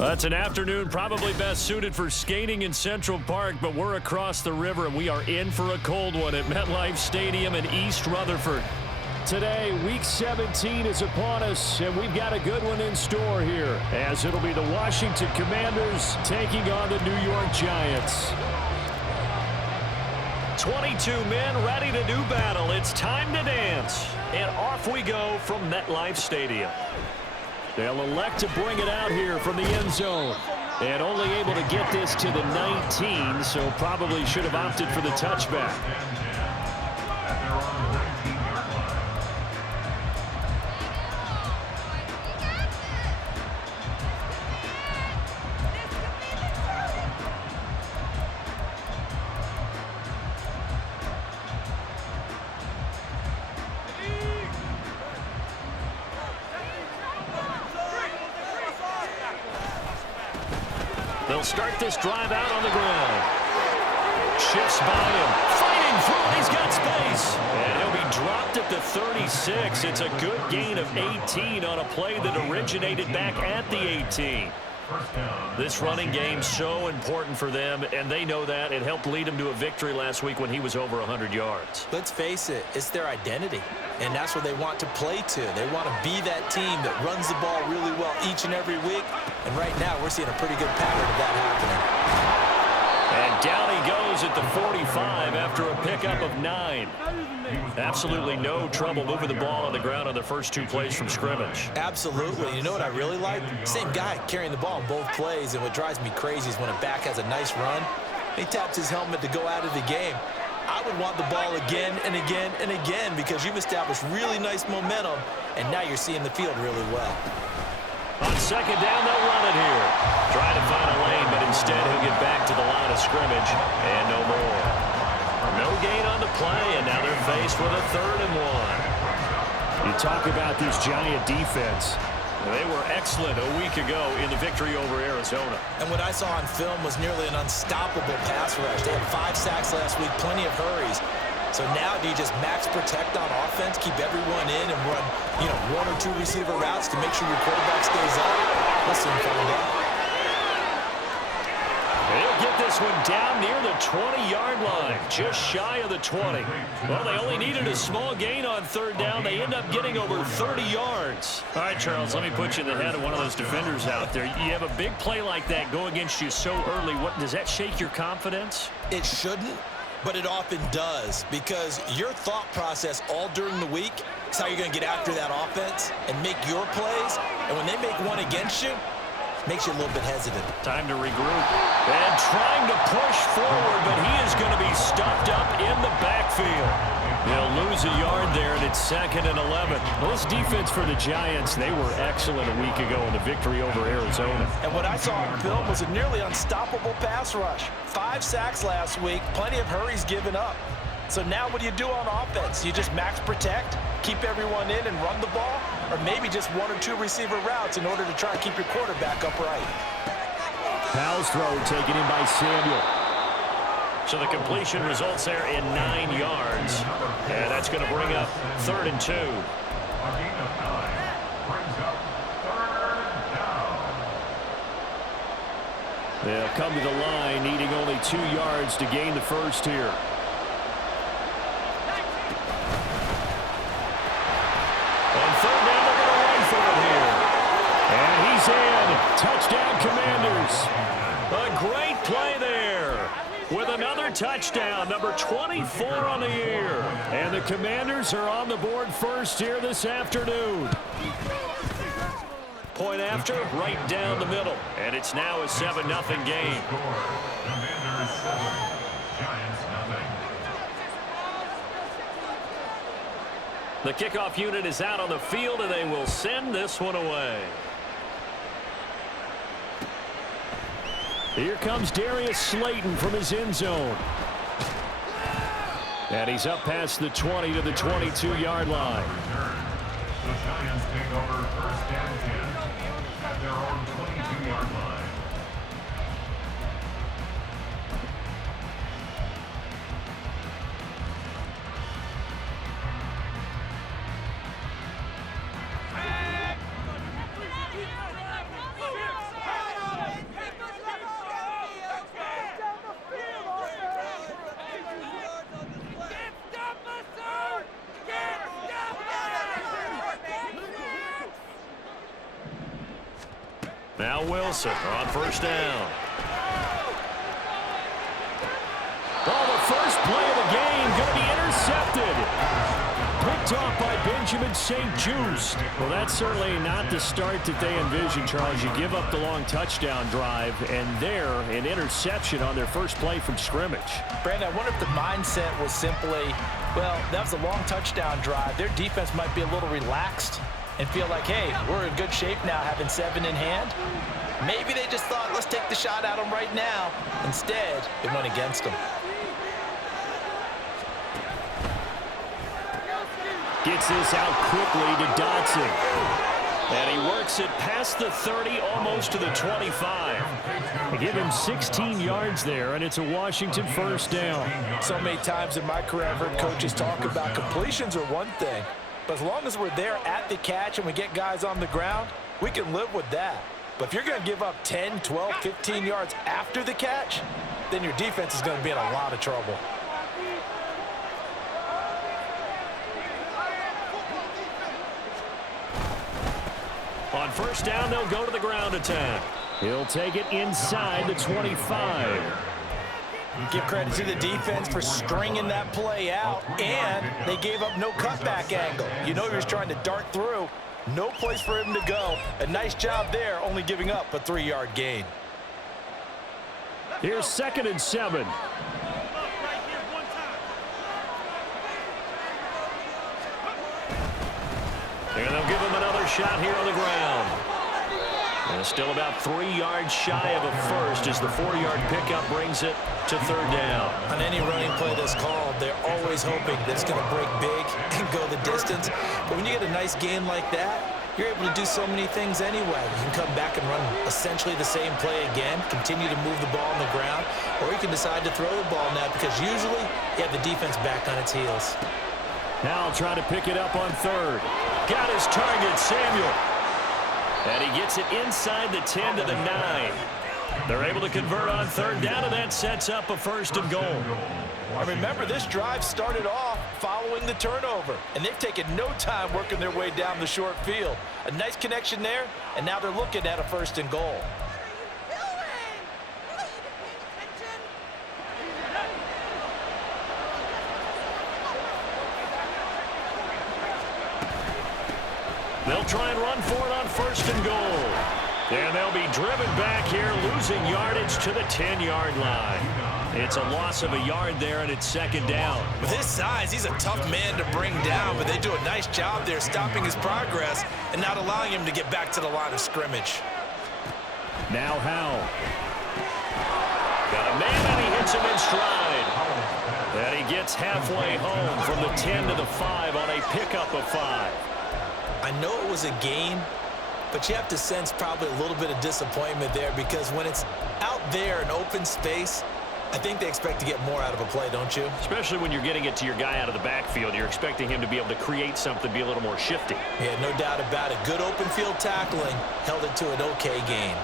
That's an afternoon probably best suited for skating in Central Park, but we're across the river and we are in for a cold one at MetLife Stadium in East Rutherford. Today, Week 17 is upon us, and we've got a good one in store here, as it'll be the Washington Commanders taking on the New York Giants. 22 men ready to do battle. It's time to dance. And off we go from MetLife Stadium. They'll elect to bring it out here from the end zone. And only able to get this to the 19, so probably should have opted for the touchback. They'll start this drive out on the ground. Shifts by him. Fighting through it. He's got space. And he'll be dropped at the 36. It's a good gain of 18 on a play that originated back at the 18. This running game so important for them, and they know that. It helped lead them to a victory last week when he was over 100 yards. Let's face it, it's their identity, and that's what they want to play to. They want to be that team that runs the ball really well each and every week, and right now we're seeing a pretty good pattern of that happening. And down he goes at the 45 after a pickup of 9. Absolutely no trouble moving the ball on the ground on the first 2 plays from scrimmage. Absolutely. You know what I really like? Same guy carrying the ball in both plays, and what drives me crazy is when a back has a nice run, he taps his helmet to go out of the game. I would want the ball again and again and again because you've established really nice momentum, and now you're seeing the field really well. On second down, they'll run it here. Trying to find a lane, but instead he'll get back to the line of scrimmage, and no more. No gain on the play, and now they're faced with a 3rd and 1. You talk about this Giant defense. They were excellent a week ago in the victory over Arizona. And what I saw on film was nearly an unstoppable pass rush. They had 5 sacks last week, plenty of hurries. So now do you just max protect on offense, keep everyone in, and run, 1 or 2 receiver routes to make sure your quarterback stays up? We'll soon find out. They'll get this one down near the 20-yard line, just shy of the 20. Well, they only needed a small gain on 3rd down. They end up getting over 30 yards. All right, Charles, let me put you in the head of one of those defenders out there. You have a big play like that go against you so early. Does that shake your confidence? It shouldn't, but it often does, because your thought process all during the week is how you're going to get after that offense and make your plays. And when they make one against you, makes you a little bit hesitant. Time to regroup. And trying to push forward, but he is going to be stuffed up in the backfield. He'll lose a yard there, and it's 2nd and 11. Well, this defense for the Giants, they were excellent a week ago in the victory over Arizona. And what I saw on film was a nearly unstoppable pass rush. 5 sacks last week, plenty of hurries given up. So now what do you do on offense? You just max protect, keep everyone in and run the ball, or maybe just 1 or 2 receiver routes in order to try and keep your quarterback upright. Powell's throw taken in by Samuel. So the completion results there in 9 yards. And that's going to bring up 3rd and 2. They'll come to the line, needing only 2 yards to gain the first here. On 3rd down, they're going to run for it here. And he's in. Touchdown, Commanders. A great play there with another touchdown, number 24 on the year. And the Commanders are on the board first here this afternoon. Point after, right down the middle. And it's now a 7-0 game. The kickoff unit is out on the field, and they will send this one away. Here comes Darius Slayton from his end zone. And he's up past the 20 to the 22-yard line. The Giants take over 1st and 10 at their own 22-yard line. Now Wilson on first down. Oh, the first play of the game going to be intercepted. Picked off by Benjamin St. Just. Well, that's certainly not the start that they envisioned, Charles. You give up the long touchdown drive, and there, an interception on their first play from scrimmage. Brandon, I wonder if the mindset was simply, well, that was a long touchdown drive. Their defense might be a little relaxed and feel like, hey, we're in good shape now having 7 in hand. Maybe they just thought, let's take the shot at them right now. Instead, it went against them. Gets this out quickly to Dodson. And he works it past the 30, almost to the 25. They give him 16 yards there, and it's a Washington first down. So many times in my career, I've heard coaches talk about completions are one thing. But as long as we're there at the catch and we get guys on the ground, we can live with that. But if you're going to give up 10, 12, 15 yards after the catch, then your defense is going to be in a lot of trouble. On first down, they'll go to the ground attack. He'll take it inside the 25. Give credit to the defense for stringing that play out, and they gave up no cutback angle. You know he was trying to dart through. No place for him to go. A nice job there, only giving up a 3-yard gain. Here's 2nd and 7. And they'll give him another shot here on the ground. And still about 3 yards shy of a first as the 4-yard pickup brings it to 3rd down. On any running play that's called, they're always hoping that it's going to break big and go the distance. But when you get a nice gain like that, you're able to do so many things anyway. You can come back and run essentially the same play again, continue to move the ball on the ground, or you can decide to throw the ball now because usually you have the defense back on its heels. Now I'll try to pick it up on 3rd. Got his target, Samuel. And he gets it inside the 10 to the 9. They're able to convert on 3rd down, and that sets up a 1st and goal. And remember, this drive started off following the turnover, and they've taken no time working their way down the short field. A nice connection there, and now they're looking at a 1st and goal. They'll try and run for it on 1st and goal. And they'll be driven back here, losing yardage to the 10-yard line. It's a loss of a yard there, and it's 2nd down. With his size, he's a tough man to bring down, but they do a nice job there stopping his progress and not allowing him to get back to the line of scrimmage. Now Howell. Got a man, and he hits him in stride. And he gets halfway home from the 10 to the 5 on a pickup of 5. I know it was a gain, but you have to sense probably a little bit of disappointment there because when it's out there in open space, I think they expect to get more out of a play, don't you? Especially when you're getting it to your guy out of the backfield. You're expecting him to be able to create something, be a little more shifty. Yeah, no doubt about it. Good open field tackling held it to an okay gain.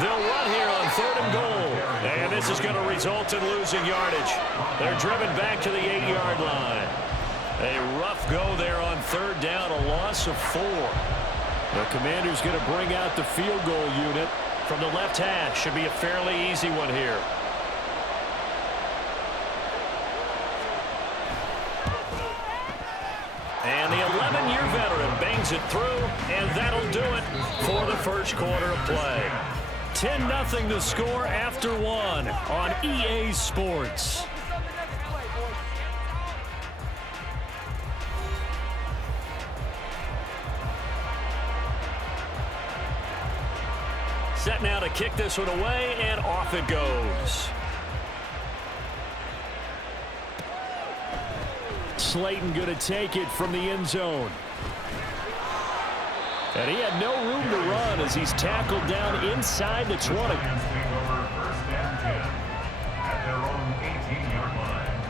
They'll run here on 3rd and goal. And this is going to result in losing yardage. They're driven back to the 8-yard line. A rough go there on 3rd down, a loss of 4. The Commander's going to bring out the field goal unit. From the left hash, should be a fairly easy one here. And the 11-year veteran bangs it through, and that'll do it for the first quarter of play. 10-0 the score after 1 on EA Sports. Set now to kick this one away, and off it goes. Slayton going to take it from the end zone. And he had no room to run as he's tackled down inside the 20. Lions take over 1st and 10 at their own 18-yard line.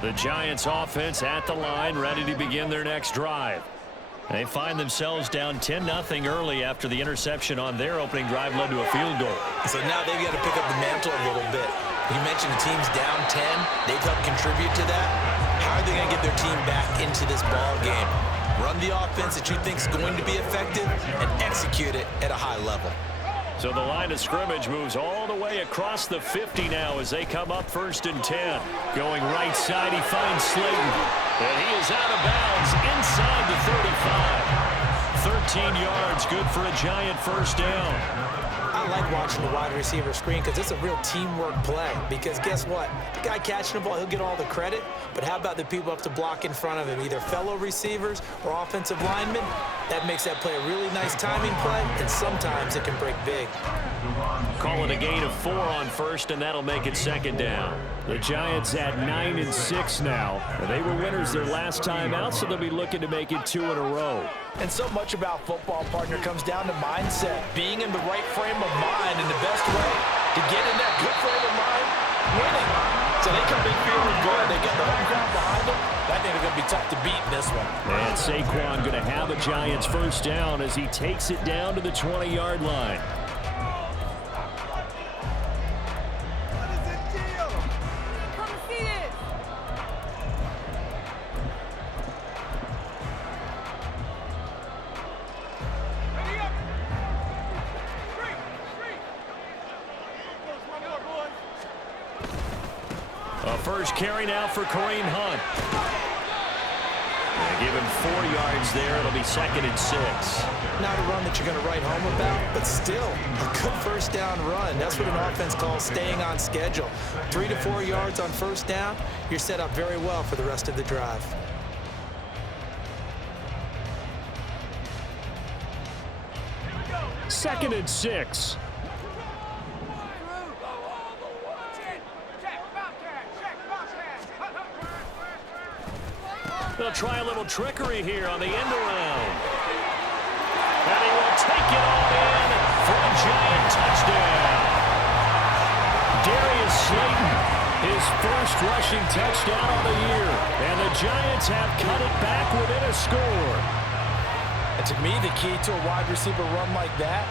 The Giants offense at the line, ready to begin their next drive. They find themselves down 10-0 early after the interception on their opening drive led to a field goal. So now they've got to pick up the mantle a little bit. You mentioned the team's down 10. They've helped contribute to that. How are they going to get their team back into this ball game? Run the offense that you think is going to be effective and execute it at a high level. So the line of scrimmage moves all the way across the 50 now as they come up 1st and 10. Going right side, he finds Slayton. And he is out of bounds inside the 35. 13 yards, good for a Giant first down. I like watching the wide receiver screen because it's a real teamwork play. Because guess what? The guy catching the ball, he'll get all the credit. But how about the people up to block in front of him, either fellow receivers or offensive linemen? That makes that play a really nice timing play, and sometimes it can break big. Call it a gain of 4 on first, and that'll make it 2nd down. The Giants at 9-6 now. They were winners their last time out, so they'll be looking to make it 2 in a row. And so much about football, partner, comes down to mindset. Being in the right frame of mind, and the best way to get in that good frame of mind, winning. So they come in feeling good. They get the home crowd behind them. I think they're going to be tough to beat in this one. And Saquon going to have a Giants first down as he takes it down to the 20-yard line. First carry now for Kareem Hunt. Give him 4 yards there. It'll be 2nd and 6. Not a run that you're going to write home about, but still a good first down run. That's what an offense calls staying on schedule. 3 to 4 yards on first down. You're set up very well for the rest of the drive. Second and 6. They'll try a little trickery here on the end around. And he will take it all in for a Giant touchdown. Darius Slayton, his first rushing touchdown of the year. And the Giants have cut it back within a score. And to me, the key to a wide receiver run like that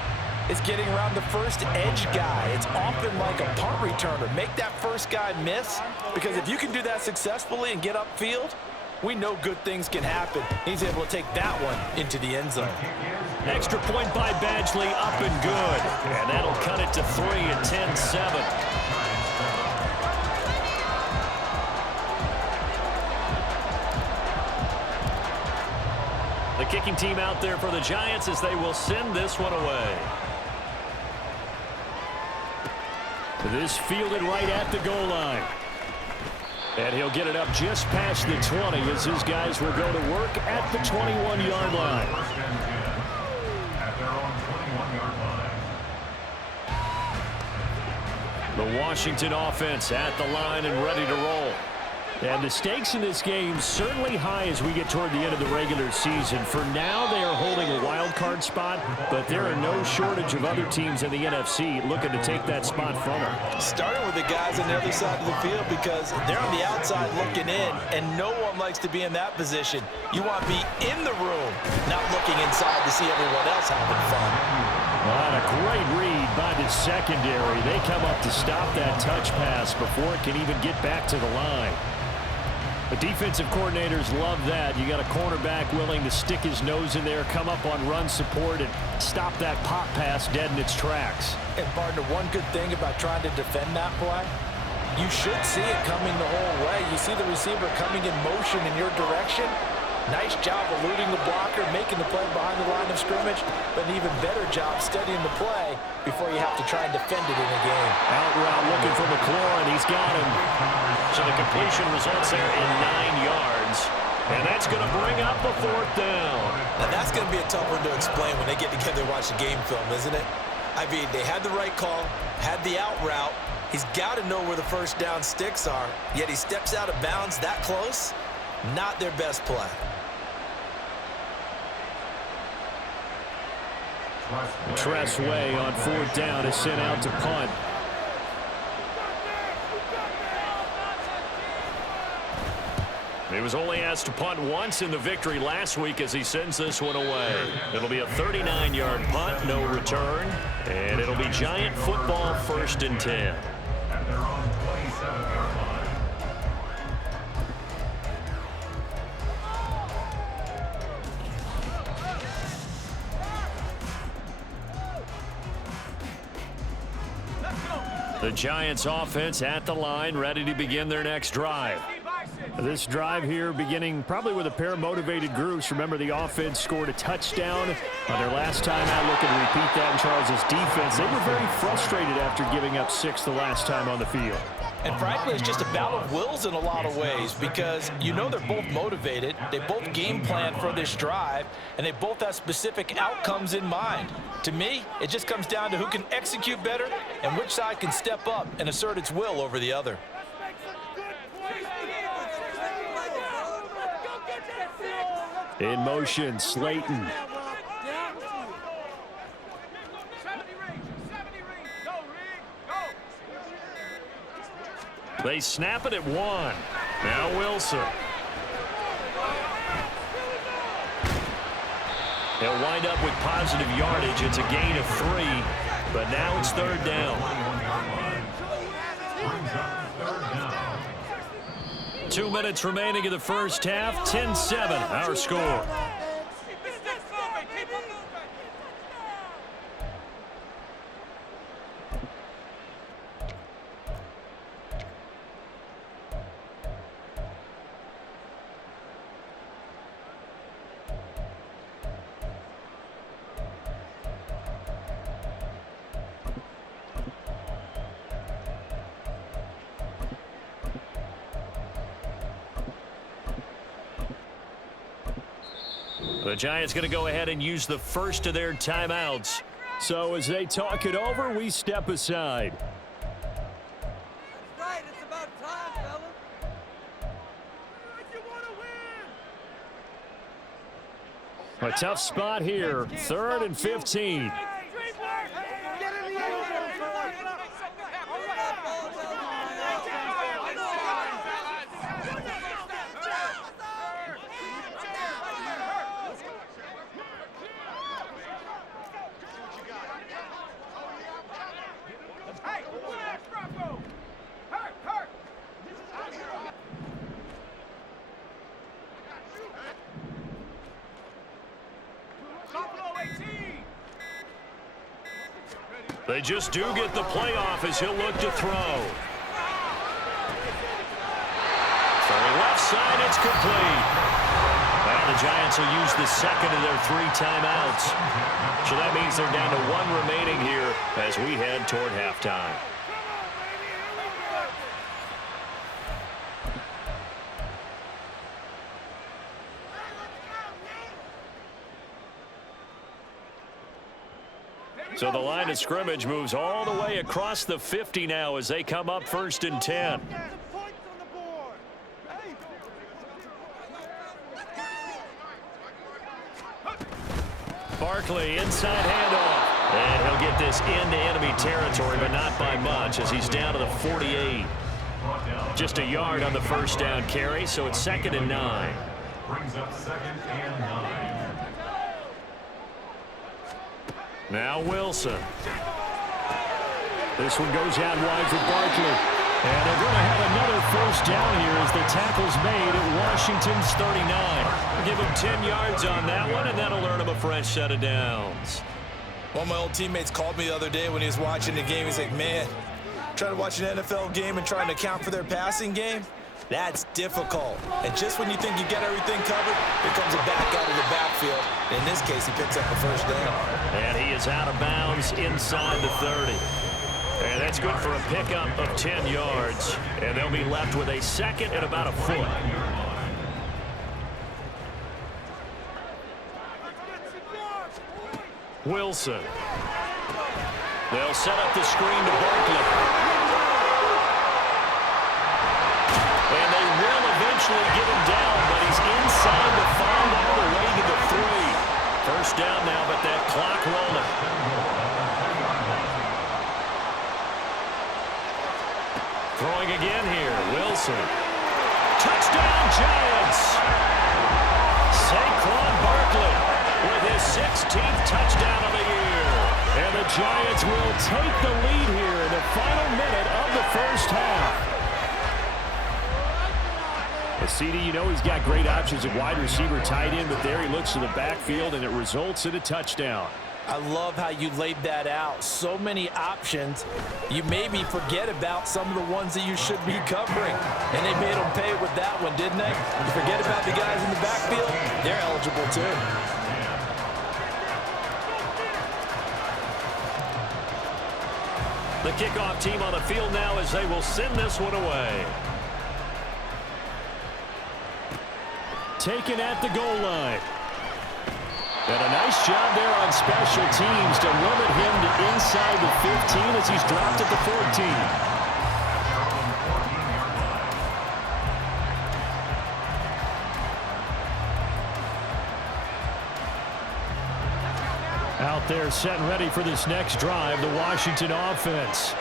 is getting around the first edge guy. It's often like a punt returner. Make that first guy miss, because if you can do that successfully and get upfield, we know good things can happen. He's able to take that one into the end zone. Extra point by Badgley, up and good. And that'll cut it to 3 at 10-7. The kicking team out there for the Giants as they will send this one away. This fielded right at the goal line. And he'll get it up just past the 20 as his guys will go to work at the 21-yard line. At their own 21-yard line. The Washington offense at the line and ready to roll. And the stakes in this game certainly high as we get toward the end of the regular season. For now, they are holding a wild card spot, but there are no shortage of other teams in the NFC looking to take that spot from them. Starting with the guys on the other side of the field, because they're on the outside looking in, and no one likes to be in that position. You want to be in the room, not looking inside to see everyone else having fun. Well, a great read by the secondary. They come up to stop that touch pass before it can even get back to the line. The defensive coordinators love that. You got a cornerback willing to stick his nose in there, come up on run support, and stop that pop pass dead in its tracks. And, partner, one good thing about trying to defend that play, you should see it coming the whole way. You see the receiver coming in motion in your direction. Nice job eluding the blocker, making the play behind the line of scrimmage, but an even better job studying the play before you have to try and defend it in a game. Out route looking for McLaurin. He's got him. So the completion results there in 9 yards. And that's going to bring up a 4th down. Now that's going to be a tough one to explain when they get together and watch the game film, isn't it? I mean, they had the right call, had the out route. He's got to know where the first down sticks are, yet he steps out of bounds that close. Not their best play. Tress Way on 4th down is sent out to punt. He was only asked to punt once in the victory last week as he sends this one away. It'll be a 39-yard punt, no return, and it'll be Giant football 1st and 10. At their own 7-yard line. The Giants offense at the line, ready to begin their next drive. This drive here beginning probably with a pair of motivated groups. Remember, the offense scored a touchdown on their last time out. Looking to repeat that in Charles's defense. They were very frustrated after giving up 6 the last time on the field. And frankly, it's just a battle of wills in a lot of ways because you know they're both motivated. They both game plan for this drive, and they both have specific outcomes in mind. To me, it just comes down to who can execute better and which side can step up and assert its will over the other. In motion, Slayton. They snap it at 1. Now Wilson. They'll wind up with positive yardage. It's a gain of 3, but now it's 3rd down. 2 minutes remaining in the first half. 10-7, our score. The Giants going to go ahead and use the first of their timeouts. So as they talk it over, we step aside. Right, it's about time, fellas. You want to win. A tough spot here. 3rd and 15. They just do get the playoff as he'll look to throw. From left side, it's complete. Well, the Giants will use the second of their 3 timeouts. So that means they're down to 1 remaining here as we head toward halftime. So the line of scrimmage moves all the way across the 50 now as they come up 1st and 10. Barkley, inside handoff. And he'll get this into enemy territory, but not by much as he's down to the 48. Just a yard on the first down carry, so it's 2nd and 9. Brings up 2nd and 9. Now Wilson. This one goes out wide for Barkley. And they're going to have another first down here as the tackle's made at Washington's 39. Give him 10 yards on that one, and that'll earn him a fresh set of downs. One of my old teammates called me the other day when he was watching the game. He's like, man, trying to watch an NFL game and trying to account for their passing game, that's difficult. And just when you think you get everything covered, here comes a back out of the backfield. In this case, he picks up the first down. And he is out of bounds inside the 30. And that's good for a pickup of 10 yards. And they'll be left with a 2nd and about a foot. Wilson. They'll set up the screen to Barkley. And they will eventually get him down, but he's inside the 5 all the way to the 3. First down now, but that clock rolling. Throwing again here, Wilson. Touchdown, Giants! Saquon Barkley with his 16th touchdown of the year. And the Giants will take the lead here in the final minute of the first half. CD, you know he's got great options at wide receiver, tight end, but there he looks to the backfield, and it results in a touchdown. I love how you laid that out. So many options. You maybe forget about some of the ones that you should be covering. And they made them pay with that one, didn't they? You forget about the guys in the backfield. They're eligible too. The kickoff team on the field now as they will send this one away. Taken at the goal line. And a nice job there on special teams to limit him to inside the 15 as he's dropped at the 14. Out there set and ready for this next drive, the Washington offense.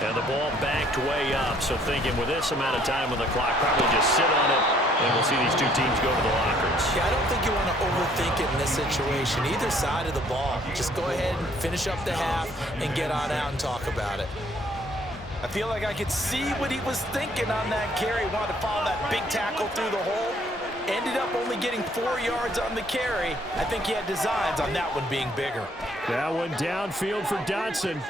And the ball backed way up, so thinking with this amount of time on the clock, probably just sit on it, and we'll see these two teams go to the lockers. Yeah, I don't think you want to overthink it in this situation. Either side of the ball. Just go ahead and finish up the half and get on out and talk about it. I feel like I could see what he was thinking on that carry. Wanted to follow that big tackle through the hole. Ended up only getting 4 yards on the carry. I think he had designs on that one being bigger. That one downfield for Dotson.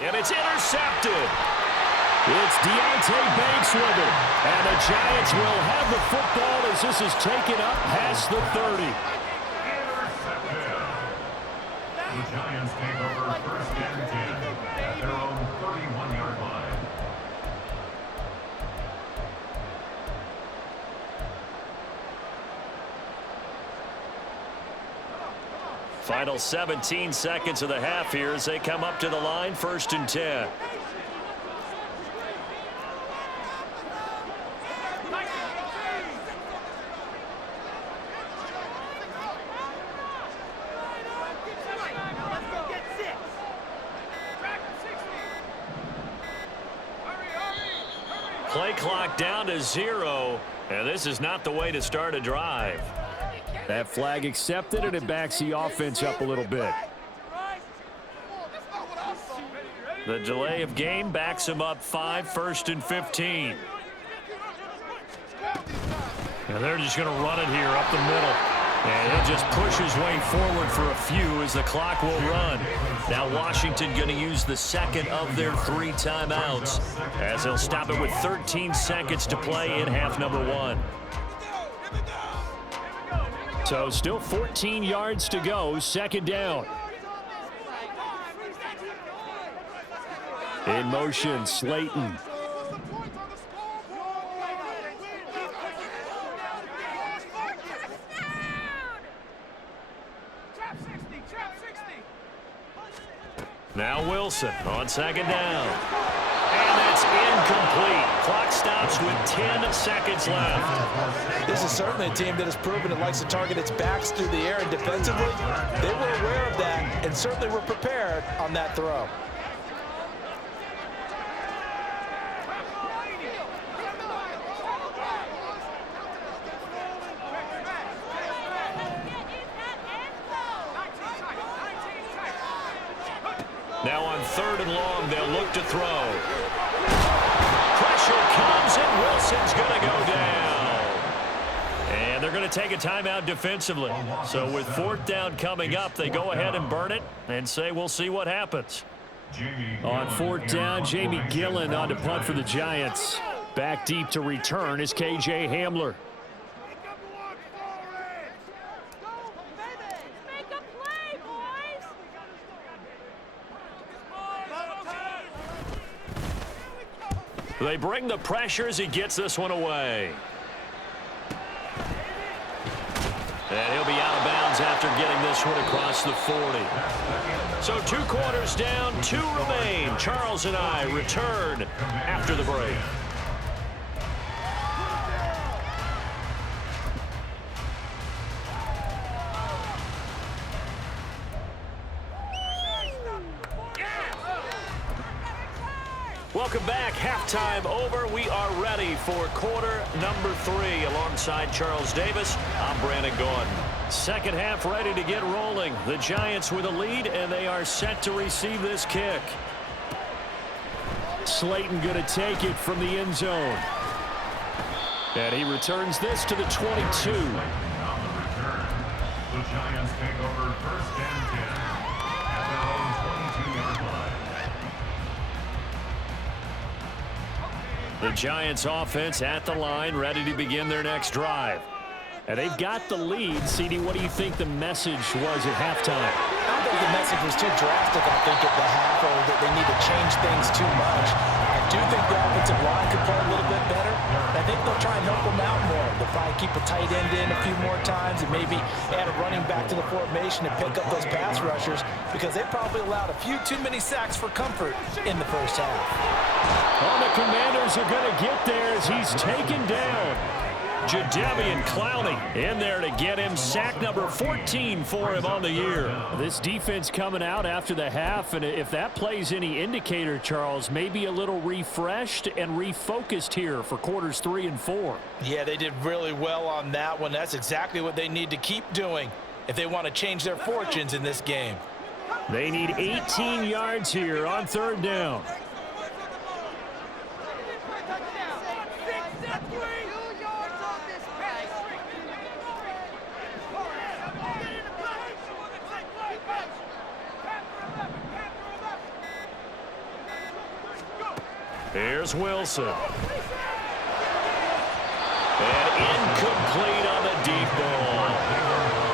And it's intercepted. It's Deontay Banks with it. And the Giants will have the football as this is taken up past the 30. Intercepted. The Giants take over first and 10 at their own 31-yard line. Final 17 seconds of the half here as they come up to the line, 1st and 10. Play clock down to 0, and this is not the way to start a drive. That flag accepted, and it backs the offense up a little bit. The delay of game backs him up 5, 1st and 15. And they're just going to run it here up the middle. And he'll just push his way forward for a few as the clock will run. Now Washington going to use the second of their 3 timeouts as they'll stop it with 13 seconds to play in half number 1. So still 14 yards to go, 2nd down. In motion, Slayton. Now Wilson on 2nd down. And that's incomplete. Clock stops with 10 seconds left. This is certainly a team that has proven it likes to target its backs through the air, and defensively, they were aware of that and certainly were prepared on that throw. Now on 3rd and long, they'll look to throw. Pressure comes, and Wilson's going to go down. And they're going to take a timeout defensively. So with 4th down coming up, they go ahead and burn it and say we'll see what happens. On 4th down, Jamie Gillen on to punt for the Giants. Back deep to return is KJ Hamler. They bring the pressure as he gets this one away. And he'll be out of bounds after getting this one across the 40. So 2 quarters down, 2 remain. Charles and I return after the break. Welcome back. Halftime over. We are ready for quarter number 3. Alongside Charles Davis, I'm Brandon Gordon. Second half ready to get rolling. The Giants with a lead, and they are set to receive this kick. Slayton going to take it from the end zone. And he returns this to the 22. On the return, the Giants take over first and 10 at their own 22-yard line. The Giants offense at the line, ready to begin their next drive. And they've got the lead. CD, what do you think the message was at halftime? I don't think the message was too drastic, I think, at the half, or that they need to change things too much. I do think the offensive line could play a little bit better. I think they'll try and help them out more. They'll probably keep a tight end in a few more times and maybe add a running back to the formation and pick up those pass rushers, because they probably allowed a few too many sacks for comfort in the first half. Well, the Commanders are going to get there as he's taken down. Jadeveon Clowney in there to get him sack number 14 for him on the year. This defense coming out after the half, and if that plays any indicator, Charles, maybe a little refreshed and refocused here for quarters 3 and 4. Yeah, they did really well on that one. That's exactly what they need to keep doing if they want to change their fortunes in this game. They need 18 yards here on third down. Here's Wilson. And incomplete on the deep ball.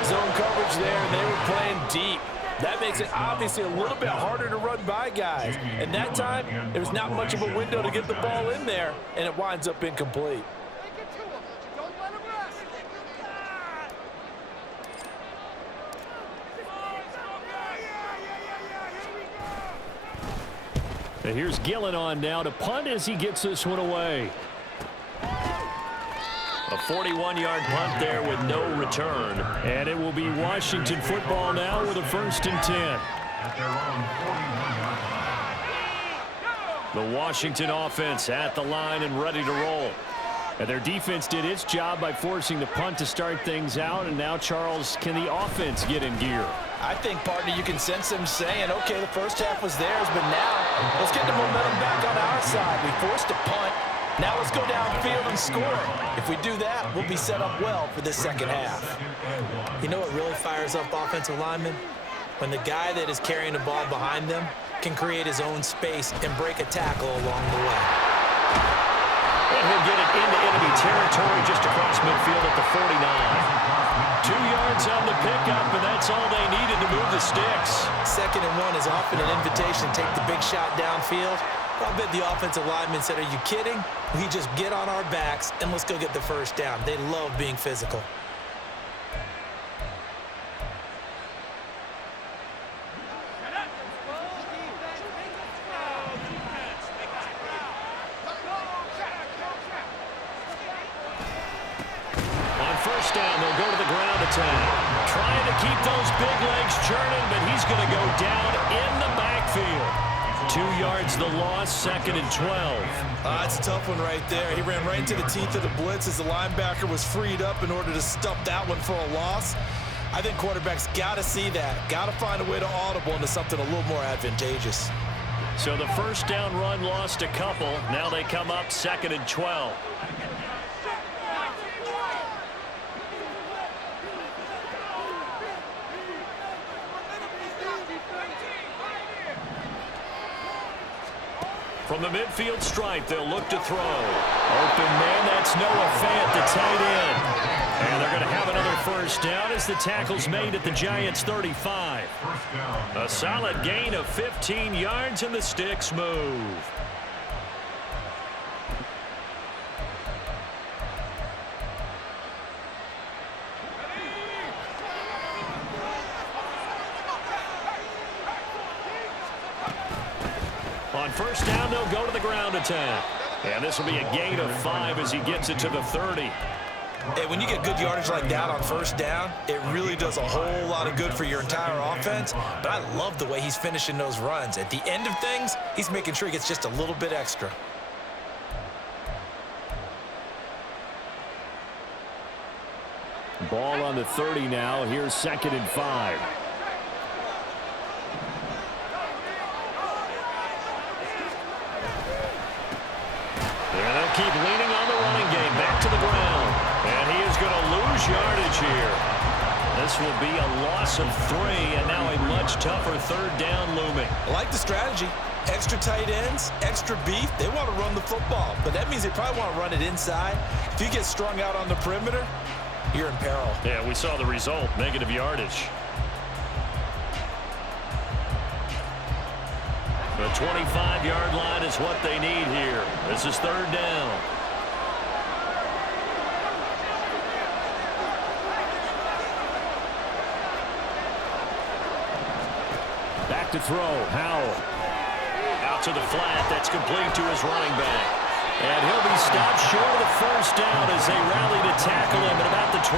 Zone coverage there, and they were playing deep. That makes it obviously a little bit harder to run by guys. And that time, there was not much of a window to get the ball in there, and it winds up incomplete. And here's Gillen on now to punt as he gets this one away. A 41-yard punt there with no return. And it will be Washington football now with a 1st and 10. At their own 41-yard line. The Washington offense at the line and ready to roll. And their defense did its job by forcing the punt to start things out. And now, Charles, can the offense get in gear? I think, partner, you can sense them saying, okay, the first half was theirs, but now let's get the momentum back on our side. We forced a punt. Now let's go downfield and score. If we do that, we'll be set up well for this second half. You know what really fires up offensive linemen? When the guy that is carrying the ball behind them can create his own space and break a tackle along the way. And he'll get it into enemy territory just across midfield at the 49. 2 yards on the pickup, and that's all they needed to move the sticks. 2nd and 1 is often an invitation to take the big shot downfield. I bet the offensive lineman said, are you kidding? We just get on our backs and let's go get the first down. They love being physical. First down, they'll go to the ground attack. Trying to keep those big legs churning, but he's going to go down in the backfield. 2 yards the loss, 2nd and 12. That's a tough one right there. He ran right into the teeth of the blitz as the linebacker was freed up in order to stop that one for a loss. I think quarterbacks got to see that. Got to find a way to audible into something a little more advantageous. So the first down run lost a couple. Now they come up 2nd and 12. From the midfield stripe, they'll look to throw. Open man, that's Noah Fant, the tight end. And they're going to have another first down as the tackle's made at the Giants' 35. A solid gain of 15 yards, and the sticks move. On first down, they'll go to the ground attack. And this will be a gain of 5 as he gets it to the 30. Hey, when you get good yardage like that on first down, it really does a whole lot of good for your entire offense. But I love the way he's finishing those runs. At the end of things, he's making sure he gets just a little bit extra. Ball on the 30 now. Here's 2nd and 5. They'll keep leaning on the running game. Back to to the ground. And he is going to lose yardage here. This will be a loss of 3, and now a much tougher third down looming. I like the strategy. Extra tight ends, extra beef. They want to run the football, but that means they probably want to run it inside. If you get strung out on the perimeter, you're in peril. Yeah, we saw the result, negative yardage. The 25-yard line is what they need here. This is third down. Back to throw. Howell. Out to the flat. That's complete to his running back. And he'll be stopped short of the first down as they rally to tackle him at about the 28.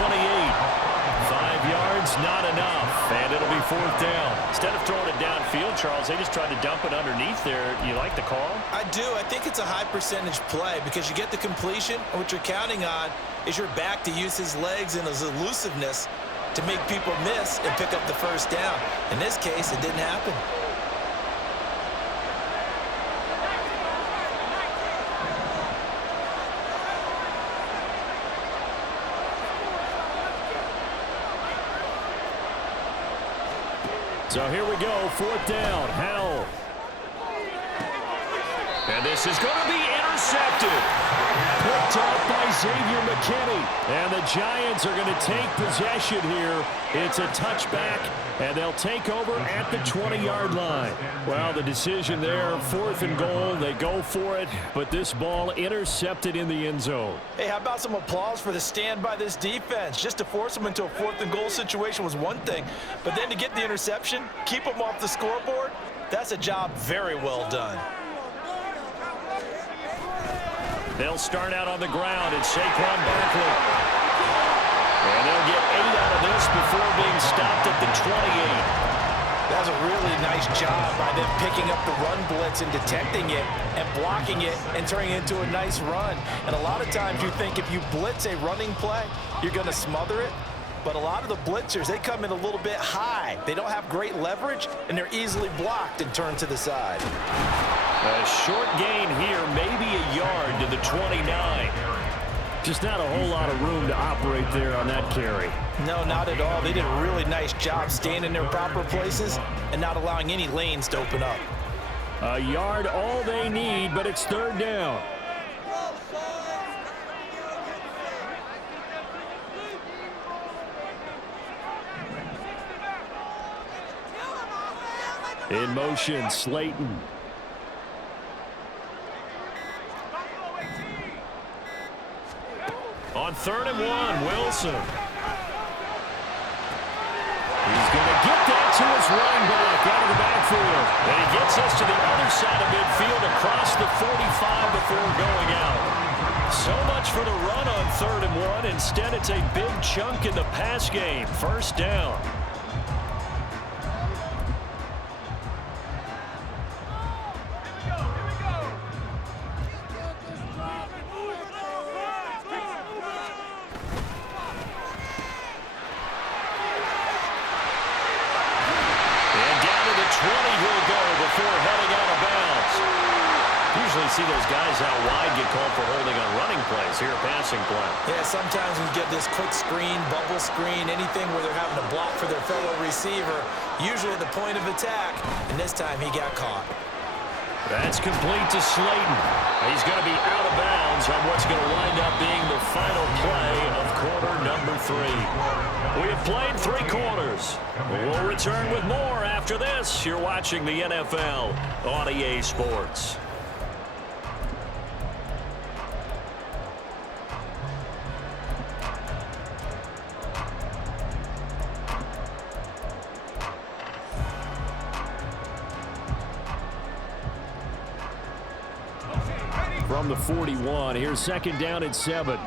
5 yards, not enough. And it'll be fourth down. Instead of throwing it downfield, Charles, they just tried to dump it underneath there. You like the call? I do. I think it's a high percentage play because you get the completion. And what you're counting on is your back to use his legs and his elusiveness to make people miss and pick up the first down. In this case, it didn't happen. So here we go, fourth down. Howell. And this is going to be intercepted. Picked up by Xavier McKinney. And the Giants are going to take possession here. It's a touchback, and they'll take over at the 20-yard line. Well, the decision there, 4th and goal. They go for it, but this ball intercepted in the end zone. Hey, how about some applause for the stand by this defense? Just to force them into a 4th and goal situation was one thing, but then to get the interception, keep them off the scoreboard, that's a job very well done. They'll start out on the ground. It's Saquon Barkley. And they'll get 8 out of this before being stopped at the 28. That was a really nice job by them picking up the run blitz and detecting it and blocking it and turning it into a nice run. And a lot of times you think if you blitz a running play, you're going to smother it. But a lot of the blitzers, they come in a little bit high. They don't have great leverage, and they're easily blocked and turned to the side. A short gain here, maybe a yard to the 29. Just not a whole lot of room to operate there on that carry. No, not at all. They did a really nice job staying in their proper places and not allowing any lanes to open up. A yard all they need, but it's third down. In motion, Slayton. On 3rd and 1, Wilson. He's going to get that to his running back out of the backfield. And he gets us to the other side of midfield across the 45 before going out. So much for the run on 3rd and 1. Instead, it's a big chunk in the pass game. First down. See those guys out wide get called for holding on running plays. Here, a passing play. Yeah, sometimes we get this quick screen, bubble screen, anything where they're having to block for their fellow receiver, usually at the point of attack, and this time he got caught. That's complete to Slayton. He's going to be out of bounds on what's going to wind up being the final play of quarter number 3. We have played 3 quarters. We'll return with more after this. You're watching the NFL on EA Sports. From the 41, here's 2nd down and 7.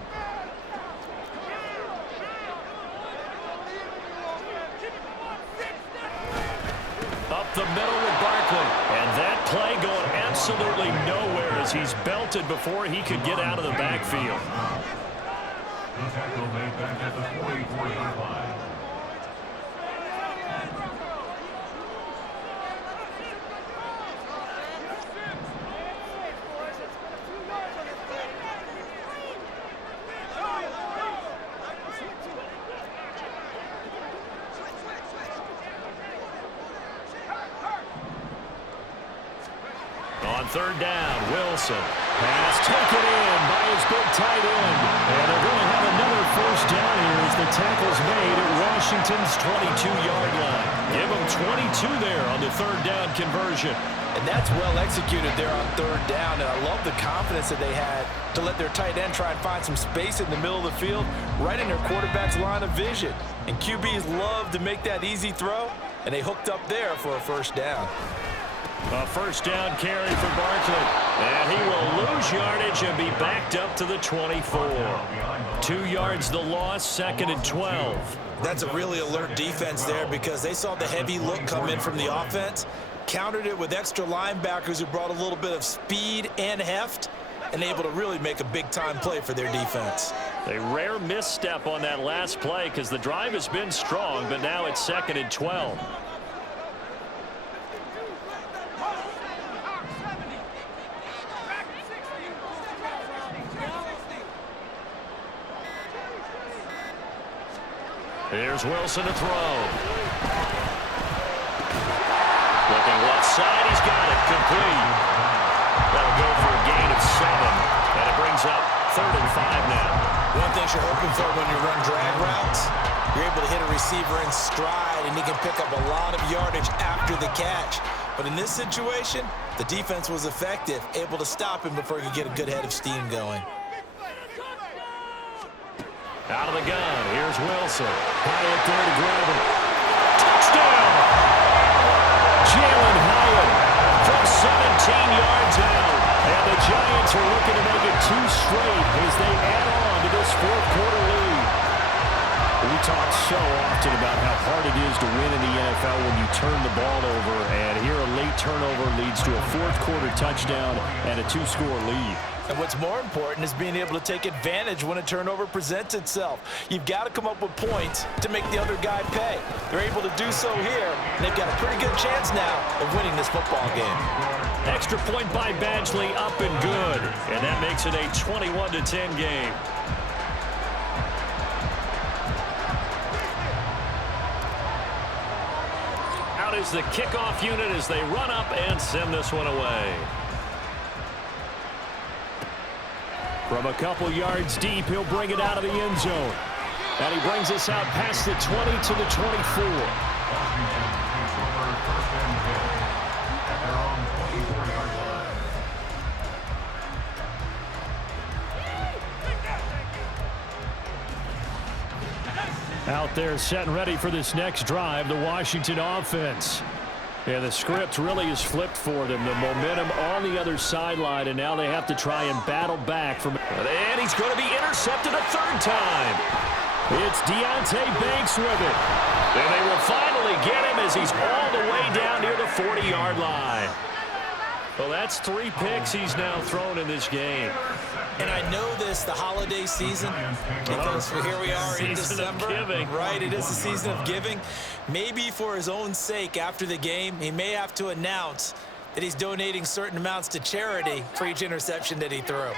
Up the middle with Barkley. And that play going absolutely nowhere as he's belted before he could get out of the backfield. The tackle made back at the 44-yard line. third down. Wilson. Pass taken in by his big tight end. And they're going to have another first down here as the tackle's made at Washington's 22-yard line. Give them 22 there on the third down conversion. And that's well executed there on third down. And I love the confidence that they had to let their tight end try and find some space in the middle of the field, right in their quarterback's line of vision. And QBs love to make that easy throw, and they hooked up there for a first down. A first down carry for Barkley. And he will lose yardage and be backed up to the 24. 2 yards the loss, 2nd and 12. That's a really alert defense there because they saw the heavy look come in from the offense, countered it with extra linebackers who brought a little bit of speed and heft, and able to really make a big-time play for their defense. A rare misstep on that last play because the drive has been strong, but now it's 2nd and 12. Here's Wilson to throw. Looking left side, he's got it, complete. That'll go for a gain of 7, and it brings up 3rd and 5 now. One thing you're hoping for when you run drag routes, you're able to hit a receiver in stride, and he can pick up a lot of yardage after the catch. But in this situation, the defense was effective, able to stop him before he could get a good head of steam going. Out of the gun, here's Wilson. Hyatt there to grab him. Touchdown! Jalen Hyatt from 17 yards out. And the Giants are looking to make it 2 straight as they add on to this 4th quarter lead. We talk so often about how hard it is to win in the NFL when you turn the ball over. And here a late turnover leads to a 4th quarter touchdown and a 2-score lead. And what's more important is being able to take advantage when a turnover presents itself. You've got to come up with points to make the other guy pay. They're able to do so here, and they've got a pretty good chance now of winning this football game. Extra point by Badgley, up and good. And that makes it a 21-10 game. Out is the kickoff unit as they run up and send this one away. From a couple yards deep, he'll bring it out of the end zone. And he brings us out past the 20 to the 24. Out there set and ready for this next drive, the Washington offense. And the script really is flipped for them. The momentum on the other sideline, and now they have to try and battle back from. And he's going to be intercepted a 3rd time. It's Deontay Banks with it. And they will finally get him as he's all the way down near the 40-yard line. Well, that's 3 picks he's now thrown in this game. And I know this, the holiday season, because here we are in December, right? It is the season of giving. Maybe for his own sake after the game, he may have to announce that he's donating certain amounts to charity for each interception that he threw.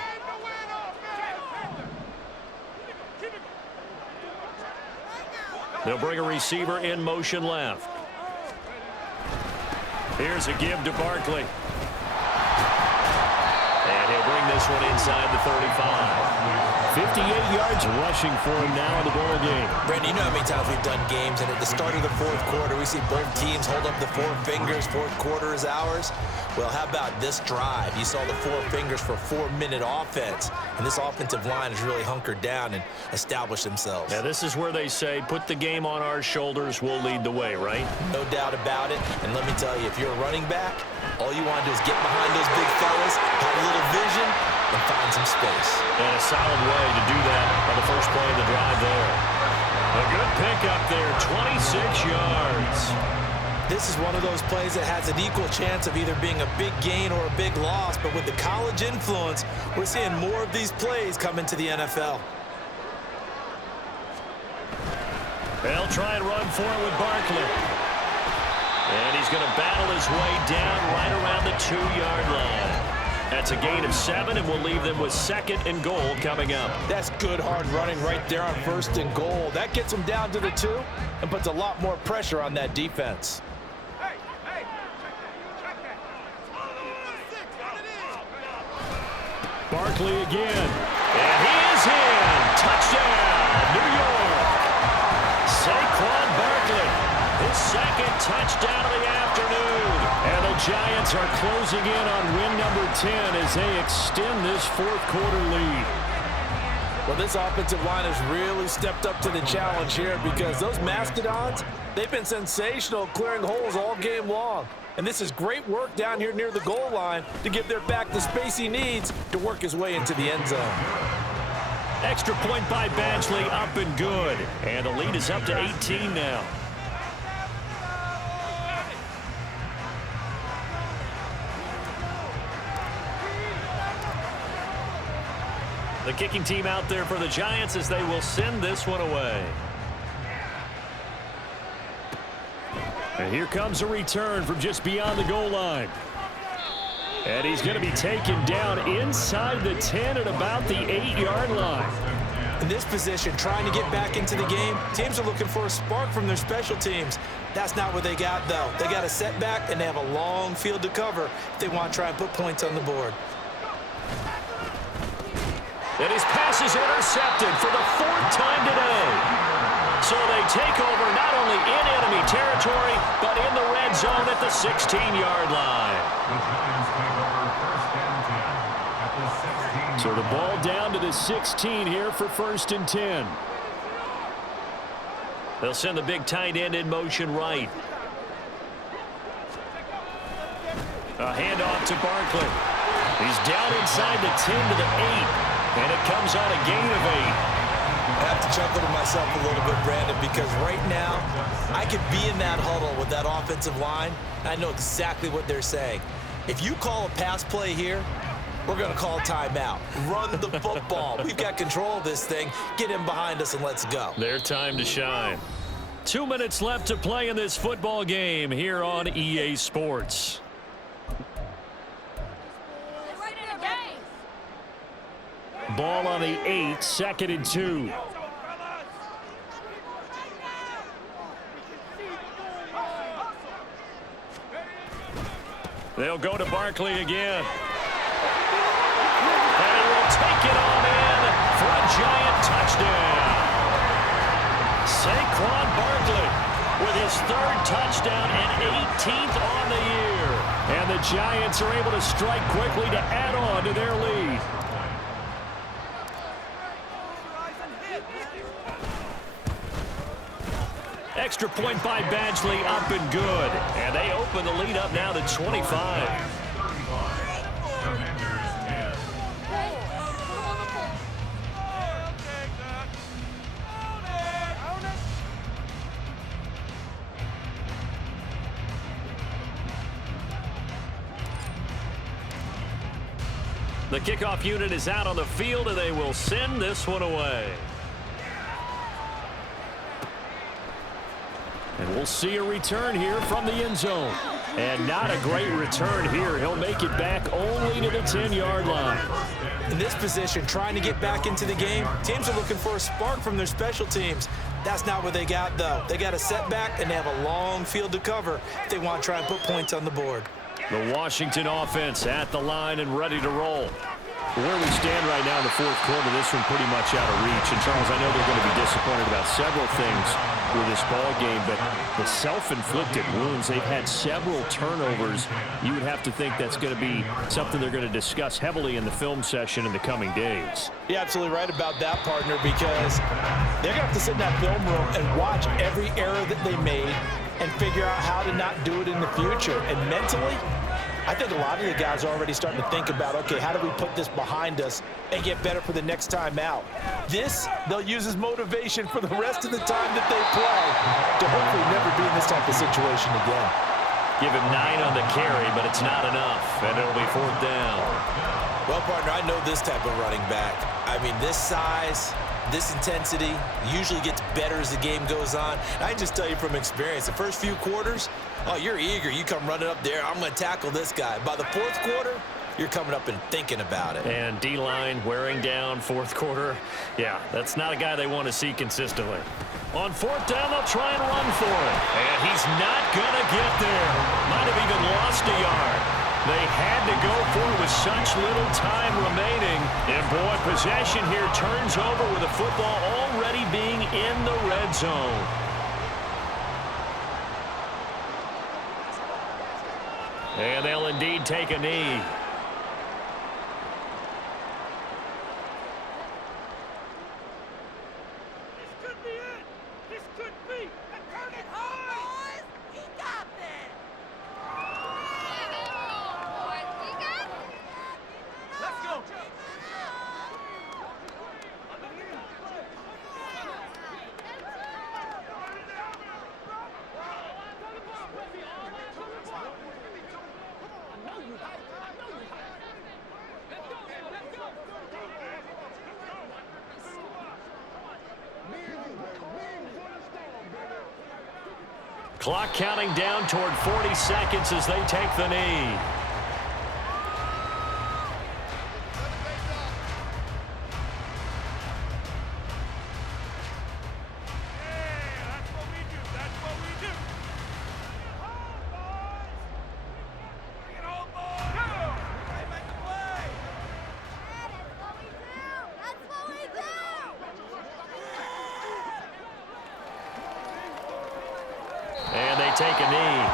They'll bring a receiver in motion left. Here's a give to Barkley. And he'll bring this one inside the 35. 58 yards rushing for him now in the ball game. Brandon, you know how many times we've done games, and at the start of the 4th quarter, we see both teams hold up the 4 fingers, 4th quarter is ours. Well, how about this drive? You saw the 4 fingers for 4-minute offense, and this offensive line has really hunkered down and established themselves. Now, this is where they say, put the game on our shoulders, we'll lead the way, right? No doubt about it, and let me tell you, if you're a running back, all you want to do is get behind those big fellas, have a little vision, and find some space. And a solid way to do that on the first play of the drive there. A good pickup there, 26 yards. This is one of those plays that has an equal chance of either being a big gain or a big loss, but with the college influence, we're seeing more of these plays come into the NFL. They'll try and run for it with Barkley. And he's going to battle his way down right around the 2-yard line. That's a gain of 7, and we'll leave them with 2nd and goal coming up. That's good hard running right there on 1st and goal. That gets them down to the 2 and puts a lot more pressure on that defense. Hey, check that. Barkley again. And he is in. Touchdown, New York. Saquon Barkley, his second touchdown of the afternoon. And the Giants are closing in on win number 10 as they extend this fourth-quarter lead. Well, this offensive line has really stepped up to the challenge here because those Mastodons, they've been sensational clearing holes all game long. And this is great work down here near the goal line to give their back the space he needs to work his way into the end zone. Extra point by Badgley, up and good. And the lead is up to 18 now. The kicking team out there for the Giants as they will send this one away. And here comes a return from just beyond the goal line. And he's going to be taken down inside the 10 at about the 8-yard line. In this position, trying to get back into the game, teams are looking for a spark from their special teams. That's not what they got, though. They got a setback, and they have a long field to cover if they want to try and put points on the board. And his pass is intercepted for the 4th time today. So they take over not only in enemy territory, but in the red zone at the 16-yard line. The Giants take over first and 10 at the 16. So the ball down to the 16 here for 1st and 10. They'll send the big tight end in motion right. A handoff to Barkley. He's down inside the 10 to the 8. And it comes on a gain of 8. I have to chuckle to myself a little bit, Brandon, because right now I could be in that huddle with that offensive line. I know exactly what they're saying. If you call a pass play here, we're going to call timeout. Run the football. We've got control of this thing. Get him behind us and let's go. Their time to shine. 2 minutes left to play in this football game here on EA Sports. Ball on the 8, 2nd and 2. They'll go to Barkley again. And he will take it on in for a giant touchdown. Saquon Barkley with his 3rd touchdown and 18th on the year. And the Giants are able to strike quickly to add on to their lead. Extra point by Badgley, up and good. And they open the lead up now to 25. The kickoff unit is out on the field, and they will send this one away. And we'll see a return here from the end zone. And not a great return here. He'll make it back only to the 10-yard line. In this position, trying to get back into the game, teams are looking for a spark from their special teams. That's not what they got, though. They got a setback, and they have a long field to cover if they want to try and put points on the board. The Washington offense at the line and ready to roll. Where we stand right now in the 4th quarter, this one pretty much out of reach. And, Charles, I know they're going to be disappointed about several things with this ball game, but the self-inflicted wounds, they've had several turnovers. You would have to think that's going to be something they're going to discuss heavily in the film session in the coming days. You're absolutely right about that, partner, because they're going to have to sit in that film room and watch every error that they made and figure out how to not do it in the future. And mentally, I think a lot of the guys are already starting to think about, okay, how do we put this behind us and get better for the next time out? This, they'll use as motivation for the rest of the time that they play to hopefully never be in this type of situation again. Give him 9 on the carry, but it's not enough, and it'll be 4th down. Well, partner, I know this type of running back. I mean, this size, this intensity usually gets better as the game goes on. I can just tell you from experience, the first few quarters, oh, you're eager. You come running up there. I'm going to tackle this guy. By the 4th quarter, you're coming up and thinking about it. And D-line wearing down 4th quarter. Yeah, that's not a guy they want to see consistently. On 4th down, they'll try and run for it. And he's not going to get there. Might have even lost a yard. They had to go for it with such little time remaining. And, boy, possession here turns over with the football already being in the red zone. And they'll indeed take a knee. This could be it. This could be. Turn it home, boys. He got this. Let's go. Clock counting down toward 40 seconds as they take the knee. And they take a knee.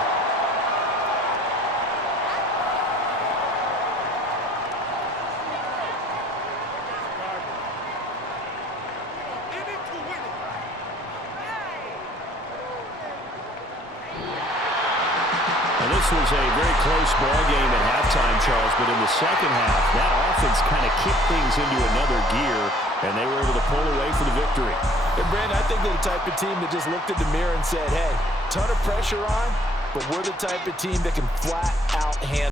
And this was a very close ball game at halftime, Charles, but in the second half, that offense kind of kicked things into another gear, and they were able to pull away for the victory. And, Brandon, I think they're the type of team that just looked at the mirror and said, hey, ton of pressure on, but we're the type of team that can flat out handle